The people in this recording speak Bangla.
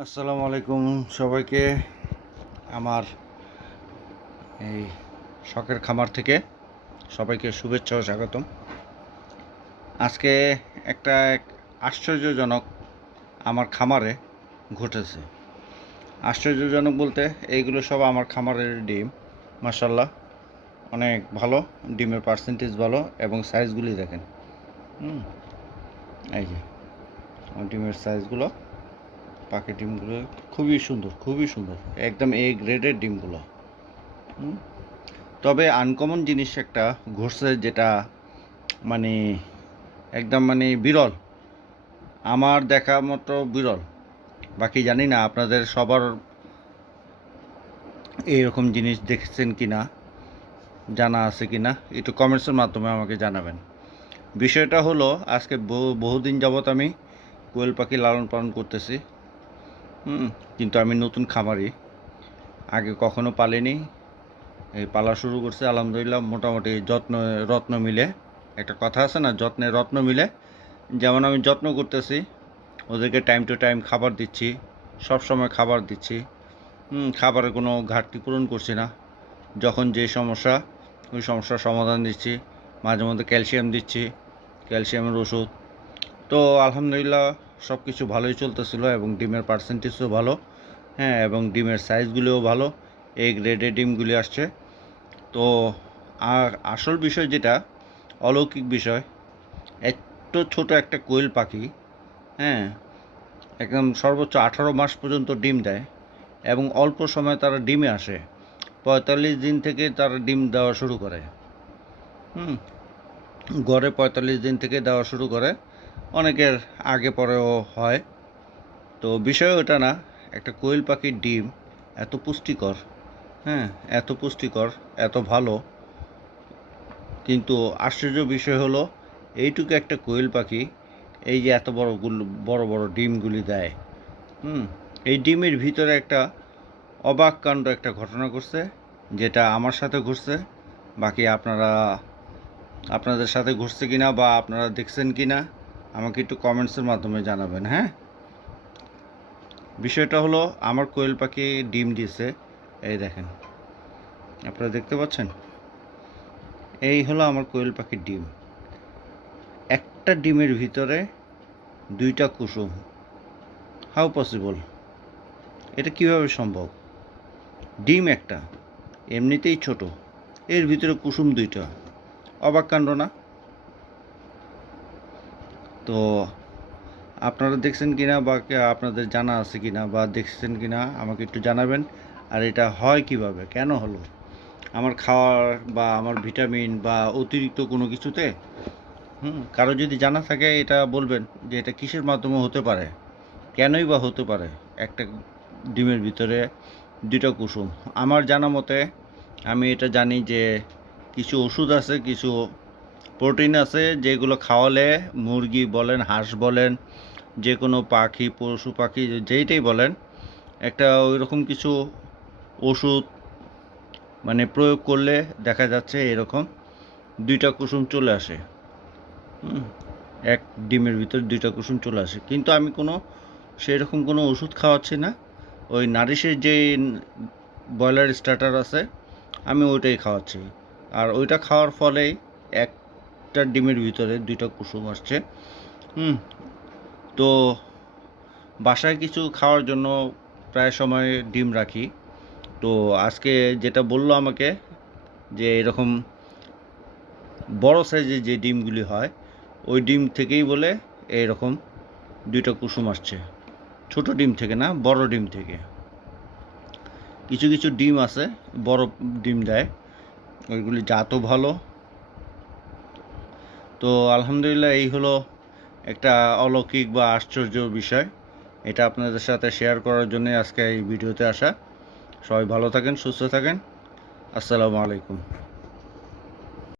আসসালামু আলাইকুম সবাইকে। আমার এই শখের খামার থেকে সবাইকে শুভেচ্ছা ও স্বাগতম। আজকে একটা আশ্চর্যজনক আমার খামারে ঘটেছে। আশ্চর্যজনক বলতে এইগুলো সব আমার খামারের ডিম। মাশাল্লাহ অনেক ভালো, ডিমের পার্সেন্টেজ ভালো এবং সাইজগুলি দেখেন। এই যে ডিমের সাইজগুলো, পাখি ডিমগুলো খুবই সুন্দর, খুবই সুন্দর, একদম এ গ্রেডের ডিমগুলো। তবে আনকমন জিনিস একটা ঘটছে, যেটা মানে একদম বিরল, আমার দেখা মতো বিরল। বাকি জানি না আপনাদের সবার এইরকম জিনিস দেখছেন কি না, জানা আছে কি না, একটু কমেন্টসের মাধ্যমে আমাকে জানাবেন। বিষয়টা হলো, আজকে বহুদিন যাবৎ আমি কোয়েল পাখি লালন পালন করতেছি। কিন্তু আমি নতুন খামারি, আগে কখনো পালিনি। এই পালা শুরু করছে আলহামদুলিল্লাহ, মোটামুটি রত্ন মিলে। একটা কথা আছে না, যত্নে রত্ন মিলে। যেমন আমি যত্ন করতেছি, ওদেরকে টাইম টু টাইম খাবার দিচ্ছি, সব সময় খাবার দিচ্ছি। খাবারের কোনো ঘাটতি পূরণ করছি না। যখন যে সমস্যা, ওই সমস্যার সমাধান দিচ্ছি। মাঝে মধ্যে ক্যালসিয়াম দিচ্ছি, ক্যালসিয়ামের ওষুধ। তো আলহামদুলিল্লাহ সব কিছু ভালোই চলতেছিল এবং ডিমের পার্সেন্টেজও ভালো। হ্যাঁ, এবং ডিমের সাইজগুলিও ভালো, এই গ্রেডের ডিমগুলি আসছে। তো আর আসল বিষয় যেটা, অলৌকিক বিষয়, এত ছোট একটা কোয়েল পাখি, হ্যাঁ, একদম সর্বোচ্চ 18 মাস পর্যন্ত ডিম দেয় এবং অল্প সময় তারা ডিমে আসে। 45 দিন থেকে তারা ডিম দেওয়া শুরু করে। গড়ে 45 দিন থেকে দেওয়া শুরু করে, অনেকের আগে পরেও হয়। তো বিষয় ওটা না, একটা কোয়েল পাখির ডিম এত পুষ্টিকর, হ্যাঁ, এত পুষ্টিকর, এত ভালো। কিন্তু আশ্চর্য বিষয় হলো, এইটুকু একটা কোয়েল পাখি এই যে এত বড় বড় ডিমগুলি দেয়। এই ডিমের ভিতরে একটা অবাক কাণ্ড একটা ঘটনা ঘটছে, যেটা আমার সাথে ঘটছে। বাকি আপনাদের সাথে ঘটছে কিনা বা আপনারা দেখছেন কিনা আমাকে একটু কমেন্টসের মাধ্যমে জানাবেন। হ্যাঁ, বিষয়টা হলো, আমার কোয়েল পাখি ডিম দিয়েছে, এই দেখেন, আপনারা দেখতে পাচ্ছেন, এই হলো আমার কোয়েল পাখির ডিম। একটা ডিমের ভিতরে 2টা কুসুম। How possible? এটা কিভাবে সম্ভব? ডিম একটা, এমনিতেই ছোট, এর ভিতরে কুসুম 2টা। অবাক কাণ্ড না? তো আপনারা দেখছেন কিনা বা আপনাদের জানা আছে কিনা বা দেখছেন কিনা আমাকে একটু জানাবেন। আর এটা হয় কিভাবে, কেন হলো? আমার খাওয়ার বা আমার ভিটামিন বা অতিরিক্ত কোনো কিছুতে? কারো যদি জানা থাকে এটা বলবেন, যে এটা কিসের মাধ্যমে হতে পারে, কেনই বা হতে পারে একটা ডিমের ভিতরে 2টা কুসুম। আমার জানা মতে, আমি এটা জানি যে কিছু ওষুধ আছে, কিছু প্রোটিন আছে, যেগুলো খাওয়ালে মুরগি বলেন, হাঁস বলেন, যে কোনো পাখি, পশু পাখি যেইটাই বলেন, একটা ওই রকম কিছু ওষুধ প্রয়োগ করলে দেখা যাচ্ছে এরকম 2টা কুসুম চলে আসে। এক ডিমের ভিতর 2টা কুসুম চলে আসে। কিন্তু আমি সেই রকম কোনো ওষুধ খাওয়াচ্ছি না। ওই নারিশের যে ব্রয়লার স্টার্টার আছে, আমি ওইটাই খাওয়াচ্ছি। আর ওইটা খাওয়ার ফলেই একটা ডিমের ভিতরে 2টা কুসুম আসছে। তো বাসায় কিছু খাওয়ার জন্য প্রায় সময় ডিম রাখি। তো আজকে যেটা বললো আমাকে, যে এরকম বড় সাইজের যে ডিমগুলি হয়, ওই ডিম থেকেই বলে এইরকম 2টা কুসুম আসছে। ছোট ডিম থেকে না, বড় ডিম থেকে। কিছু কিছু ডিম আছে বড় ডিম দেয়, ওইগুলি জাতও ভালো। তো আলহামদুলিল্লাহ, এই হলো একটা অলৌকিক বা আশ্চর্য বিষয়। এটা আপনাদের সাথে শেয়ার করার জন্য আজকে এই ভিডিওতে আসা। সবাই ভালো থাকেন, সুস্থ থাকেন। আসসালামু আলাইকুম।